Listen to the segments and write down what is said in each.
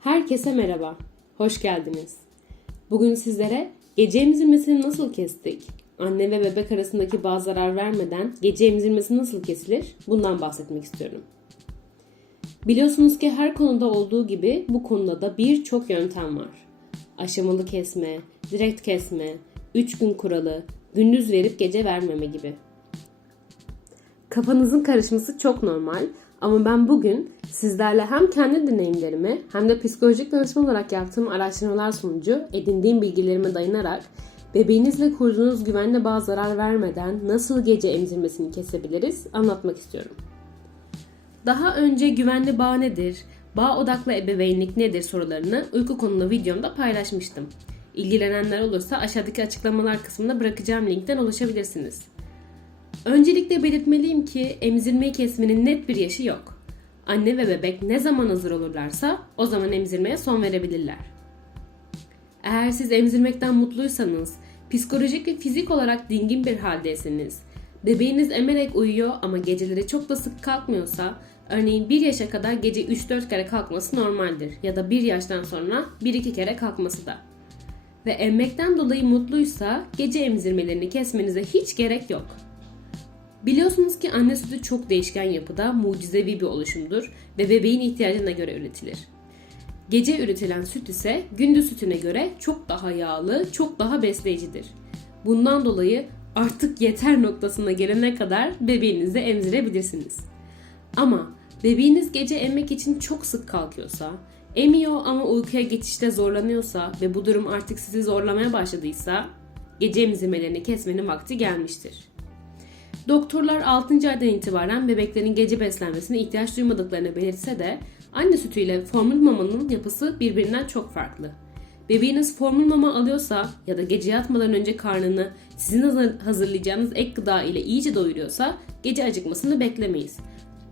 Herkese merhaba, hoş geldiniz. Bugün sizlere gece emzirmesini nasıl kestik, anne ve bebek arasındaki bağ zarar vermeden gece emzirmesi nasıl kesilir bundan bahsetmek istiyorum. Biliyorsunuz ki her konuda olduğu gibi bu konuda da birçok yöntem var. Aşamalı kesme, direkt kesme, 3 gün kuralı, gündüz verip gece vermeme gibi. Kafanızın karışması çok normal ama ben bugün sizlerle hem kendi deneyimlerimi hem de psikolojik danışman olarak yaptığım araştırmalar sonucu edindiğim bilgilerime dayanarak bebeğinizle kurduğunuz güvenle bağ zarar vermeden nasıl gece emzirmesini kesebiliriz anlatmak istiyorum. Daha önce güvenli bağ nedir, bağ odaklı ebeveynlik nedir sorularını uyku konulu videomda paylaşmıştım. İlgilenenler olursa aşağıdaki açıklamalar kısmına bırakacağım linkten ulaşabilirsiniz. Öncelikle belirtmeliyim ki emzirmeyi kesmenin net bir yaşı yok. Anne ve bebek ne zaman hazır olurlarsa o zaman emzirmeye son verebilirler. Eğer siz emzirmekten mutluysanız, psikolojik ve fizik olarak dingin bir haldeyseniz, bebeğiniz emerek uyuyor ama geceleri çok da sık kalkmıyorsa, örneğin 1 yaşa kadar gece 3-4 kere kalkması normaldir ya da 1 yaştan sonra 1-2 kere kalkması da. Ve emmekten dolayı mutluysa gece emzirmelerini kesmenize hiç gerek yok. Biliyorsunuz ki anne sütü çok değişken yapıda mucizevi bir oluşumdur ve bebeğin ihtiyacına göre üretilir. Gece üretilen süt ise gündüz sütüne göre çok daha yağlı, çok daha besleyicidir. Bundan dolayı artık yeter noktasına gelene kadar bebeğinizi emzirebilirsiniz. Ama bebeğiniz gece emmek için çok sık kalkıyorsa, emiyor ama uykuya geçişte zorlanıyorsa ve bu durum artık sizi zorlamaya başladıysa gece emzirmelerini kesmenin vakti gelmiştir. Doktorlar 6. aydan itibaren bebeklerin gece beslenmesine ihtiyaç duymadıklarını belirtse de anne sütüyle formül mamanın yapısı birbirinden çok farklı. Bebeğiniz formül mama alıyorsa ya da gece yatmadan önce karnını sizin hazır- hazırlayacağınız ek gıda ile iyice doyuruyorsa gece acıkmasını beklemeyiz.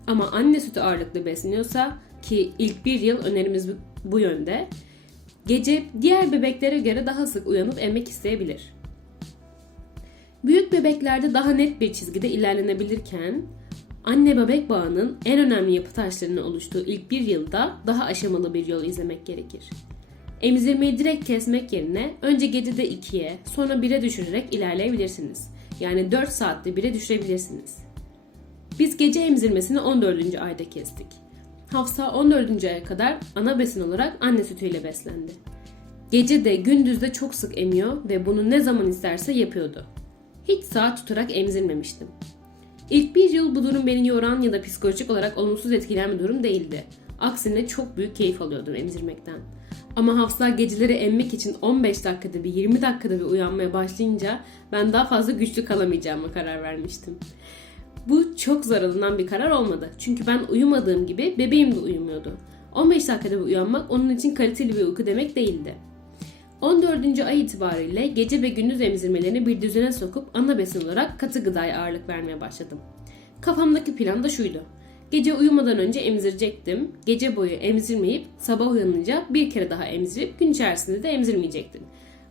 Ama anne sütü ağırlıklı besleniyorsa ki ilk bir yıl önerimiz bu yönde gece diğer bebeklere göre daha sık uyanıp emmek isteyebilir. Büyük bebeklerde daha net bir çizgide ilerlenebilirken anne bebek bağının en önemli yapı taşlarının oluştuğu ilk bir yılda daha aşamalı bir yol izlemek gerekir. Emzirmeyi direkt kesmek yerine önce gecede 2'ye sonra 1'e düşürerek ilerleyebilirsiniz. Yani 4 saatte 1'e düşürebilirsiniz. Biz gece emzirmesini 14. ayda kestik. Hafsa 14. aya kadar ana besin olarak anne sütüyle beslendi. Gece de gündüz de çok sık emiyor ve bunu ne zaman isterse yapıyordu. Hiç saat tutarak emzirmemiştim. İlk bir yıl bu durum beni yoran ya da psikolojik olarak olumsuz etkileyen bir durum değildi. Aksine çok büyük keyif alıyordum emzirmekten. Ama Hafsa geceleri emmek için 15 dakikada bir 20 dakikada bir uyanmaya başlayınca ben daha fazla güçlü kalamayacağıma karar vermiştim. Bu çok zor alınan bir karar olmadı. Çünkü ben uyumadığım gibi bebeğim de uyumuyordu. 15 dakikada bir uyanmak onun için kaliteli bir uyku demek değildi. 14. ay itibariyle gece ve gündüz emzirmelerini bir düzene sokup ana besin olarak katı gıdaya ağırlık vermeye başladım. Kafamdaki plan da şuydu. Gece uyumadan önce emzirecektim. Gece boyu emzirmeyip sabah uyanınca bir kere daha emzirip gün içerisinde de emzirmeyecektim.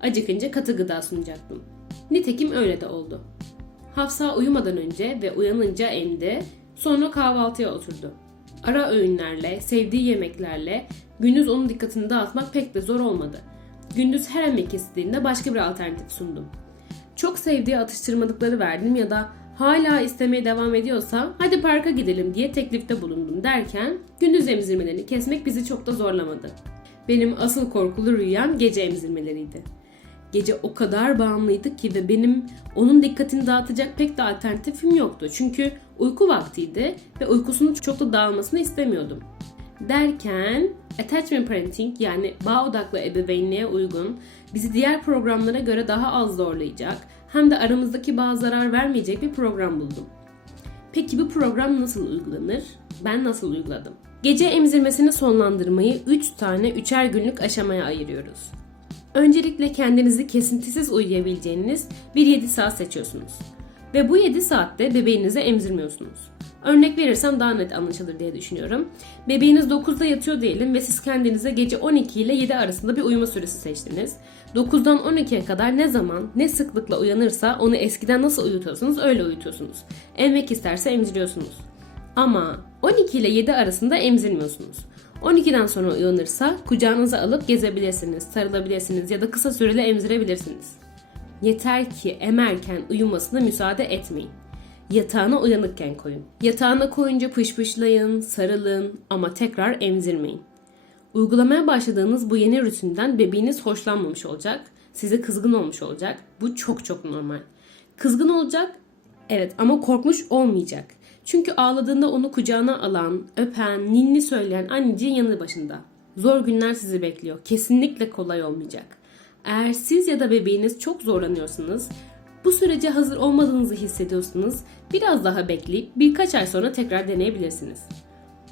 Acıkınca katı gıda sunacaktım. Nitekim öyle de oldu. Hafsa uyumadan önce ve uyanınca emdi, sonra kahvaltıya oturdu. Ara öğünlerle, sevdiği yemeklerle gündüz onun dikkatini dağıtmak pek de zor olmadı. Gündüz her emek istediğinde başka bir alternatif sundum. Çok sevdiği atıştırmalıkları verdim ya da hala istemeye devam ediyorsa hadi parka gidelim diye teklifte bulundum derken gündüz emzirmelerini kesmek bizi çok da zorlamadı. Benim asıl korkulu rüyam gece emzirmeleriydi. Gece o kadar bağımlıydık ki ve benim onun dikkatini dağıtacak pek de alternatifim yoktu. Çünkü uyku vaktiydi ve uykusunun çok da dağılmasını istemiyordum. Derken attachment parenting yani bağ odaklı ebeveynliğe uygun bizi diğer programlara göre daha az zorlayacak hem de aramızdaki bağ zarar vermeyecek bir program buldum. Peki bu program nasıl uygulanır? Ben nasıl uyguladım? Gece emzirmesini sonlandırmayı 3 tane 3'er günlük aşamaya ayırıyoruz. Öncelikle kendinizi kesintisiz uyuyabileceğiniz bir 7 saat seçiyorsunuz. Ve bu 7 saatte bebeğinizi emzirmiyorsunuz. Örnek verirsem daha net anlaşılır diye düşünüyorum. Bebeğiniz 9'da yatıyor diyelim ve siz kendinize gece 12 ile 7 arasında bir uyuma süresi seçtiniz. 9'dan 12'ye kadar ne zaman, ne sıklıkla uyanırsa onu eskiden nasıl uyutuyorsunuz öyle uyutuyorsunuz. Emmek isterse emziriyorsunuz. Ama 12 ile 7 arasında emzirmiyorsunuz. 12'den sonra uyanırsa kucağınıza alıp gezebilirsiniz, sarılabilirsiniz ya da kısa süreli emzirebilirsiniz. Yeter ki emerken uyumasına müsaade etmeyin. Yatağına uyanıkken koyun. Yatağına koyunca pışpışlayın, sarılın ama tekrar emzirmeyin. Uygulamaya başladığınız bu yeni rutinden bebeğiniz hoşlanmamış olacak, size kızgın olmuş olacak. Bu çok çok normal. Kızgın olacak, evet ama korkmuş olmayacak. Çünkü ağladığında onu kucağına alan, öpen, ninni söyleyen anneciğin yanı başında. Zor günler sizi bekliyor. Kesinlikle kolay olmayacak. Eğer siz ya da bebeğiniz çok zorlanıyorsanız, bu sürece hazır olmadığınızı hissediyorsanız biraz daha bekleyip birkaç ay sonra tekrar deneyebilirsiniz.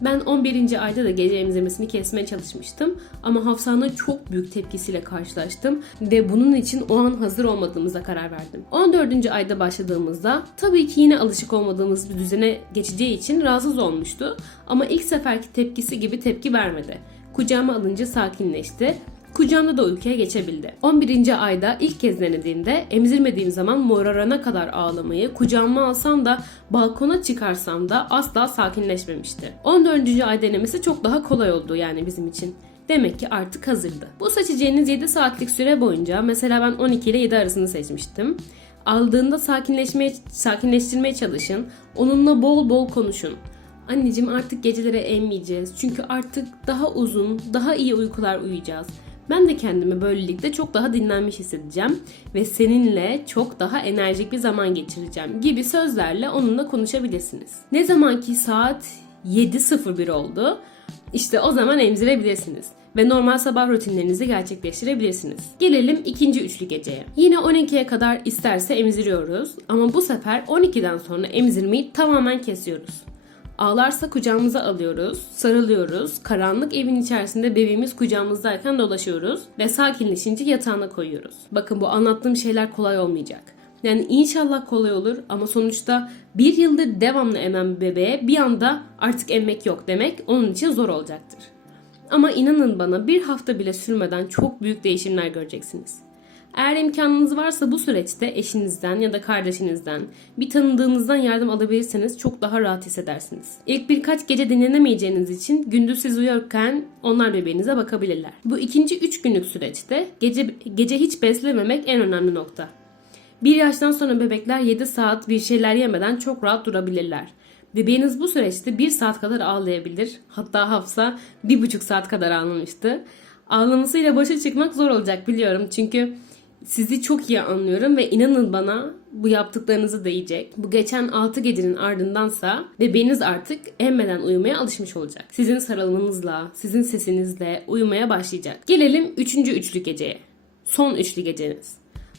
Ben 11. ayda da gece emzirmesini kesmeye çalışmıştım ama Hafsa'nın çok büyük tepkisiyle karşılaştım ve bunun için o an hazır olmadığımıza karar verdim. 14. ayda başladığımızda tabii ki yine alışık olmadığımız bir düzene geçeceği için rahatsız olmuştu ama ilk seferki tepkisi gibi tepki vermedi. Kucağıma alınca sakinleşti Kucağımda da uykuya geçebildi. 11. ayda ilk kez denediğimde emzirmediğim zaman morarana kadar ağlamayı, kucağıma alsam da balkona çıkarsam da asla sakinleşmemişti. 14. ay denemesi çok daha kolay oldu yani bizim için. Demek ki artık hazırdı. Bu seçeceğiniz 7 saatlik süre boyunca mesela ben 12 ile 7 arasını seçmiştim. Aldığında sakinleşmeye, sakinleştirmeye çalışın. Onunla bol bol konuşun. Anneciğim artık gecelere emmeyeceğiz. Çünkü artık daha uzun, daha iyi uykular uyuyacağız. Ben de kendimi böylelikle çok daha dinlenmiş hissedeceğim ve seninle çok daha enerjik bir zaman geçireceğim gibi sözlerle onunla konuşabilirsiniz. Ne zaman ki saat 7.01 oldu, işte o zaman emzirebilirsiniz ve normal sabah rutinlerinizi gerçekleştirebilirsiniz. Gelelim ikinci üçlü geceye. Yine 12'ye kadar isterse emziriyoruz ama bu sefer 12'den sonra emzirmeyi tamamen kesiyoruz. Ağlarsa kucağımıza alıyoruz, sarılıyoruz, karanlık evin içerisinde bebeğimiz kucağımızdayken dolaşıyoruz ve sakinleşince yatağına koyuyoruz. Bakın bu anlattığım şeyler kolay olmayacak. Yani inşallah kolay olur ama sonuçta bir yıldır devamlı emen bir bebeğe bir anda artık emmek yok demek onun için zor olacaktır. Ama inanın bana bir hafta bile sürmeden çok büyük değişimler göreceksiniz. Eğer imkanınız varsa bu süreçte eşinizden ya da kardeşinizden, bir tanıdığınızdan yardım alabilirseniz çok daha rahat hissedersiniz. İlk birkaç gece dinlenemeyeceğiniz için gündüz siz uyurken onlar bebeğinize bakabilirler. Bu ikinci üç günlük süreçte gece, gece hiç beslememek en önemli nokta. Bir yaştan sonra bebekler 7 saat bir şeyler yemeden çok rahat durabilirler. Bebeğiniz bu süreçte 1 saat kadar ağlayabilir. Hatta Hafsa 1,5 saat kadar ağlamıştı. Ağlamasıyla başa çıkmak zor olacak biliyorum. Çünkü sizi çok iyi anlıyorum ve inanın bana bu yaptıklarınızı değecek. Bu geçen 6 gecenin ardındansa bebeğiniz artık emmeden uyumaya alışmış olacak. Sizin sarılmanızla, sizin sesinizle uyumaya başlayacak. Gelelim 3. üçlü geceye. Son üçlü geceniz.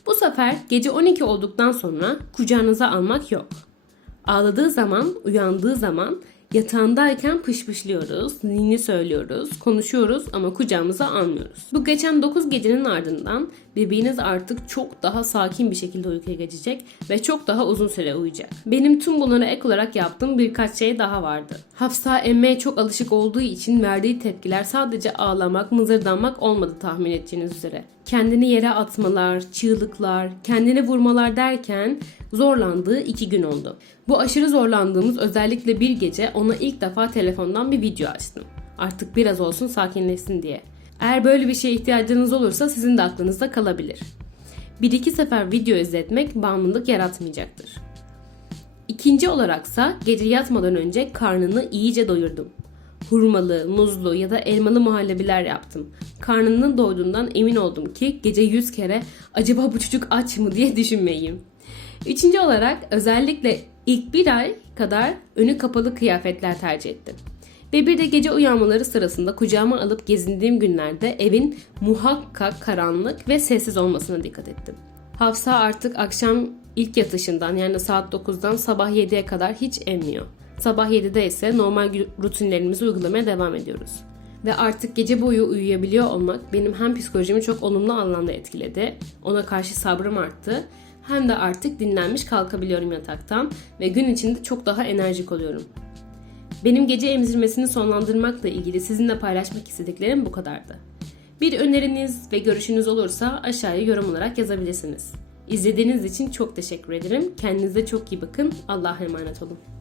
Bu sefer gece 12 olduktan sonra kucağınıza almak yok. Ağladığı zaman, uyandığı zaman Yatağındayken pışpışlıyoruz, ninni söylüyoruz, konuşuyoruz ama kucağımıza almıyoruz. Bu geçen 9 gecenin ardından bebeğiniz artık çok daha sakin bir şekilde uykuya geçecek ve çok daha uzun süre uyuyacak. Benim tüm bunlara ek olarak yaptığım birkaç şey daha vardı. Hafsa emmeye çok alışık olduğu için verdiği tepkiler sadece ağlamak, mızırdanmak olmadı tahmin edeceğiniz üzere. Kendini yere atmalar, çığlıklar, kendini vurmalar derken zorlandığı iki gün oldu. Bu aşırı zorlandığımız özellikle bir gece ona ilk defa telefondan bir video açtım. Artık biraz olsun sakinleşsin diye. Eğer böyle bir şeye ihtiyacınız olursa sizin de aklınızda kalabilir. Bir iki sefer video izletmek bağımlılık yaratmayacaktır. İkinci olaraksa gece yatmadan önce karnını iyice doyurdum. Hurmalı, muzlu ya da elmalı muhallebiler yaptım. Karnının doyduğundan emin oldum ki gece yüz kere acaba bu çocuk aç mı diye düşünmeyeyim. Üçüncü olarak özellikle ilk bir ay kadar önü kapalı kıyafetler tercih ettim. Ve bir de gece uyanmaları sırasında kucağıma alıp gezindiğim günlerde evin muhakkak karanlık ve sessiz olmasına dikkat ettim. Hafsa artık akşam ilk yatışından yani saat 9'dan sabah 7'ye kadar hiç emmiyor. Sabah 7'de ise normal rutinlerimizi uygulamaya devam ediyoruz. Ve artık gece boyu uyuyabiliyor olmak benim hem psikolojimi çok olumlu anlamda etkiledi. Ona karşı sabrım arttı. Hem de artık dinlenmiş kalkabiliyorum yataktan ve gün içinde çok daha enerjik oluyorum. Benim gece emzirmesini sonlandırmakla ilgili sizinle paylaşmak istediklerim bu kadardı. Bir öneriniz ve görüşünüz olursa aşağıya yorum olarak yazabilirsiniz. İzlediğiniz için çok teşekkür ederim. Kendinize çok iyi bakın. Allah'a emanet olun.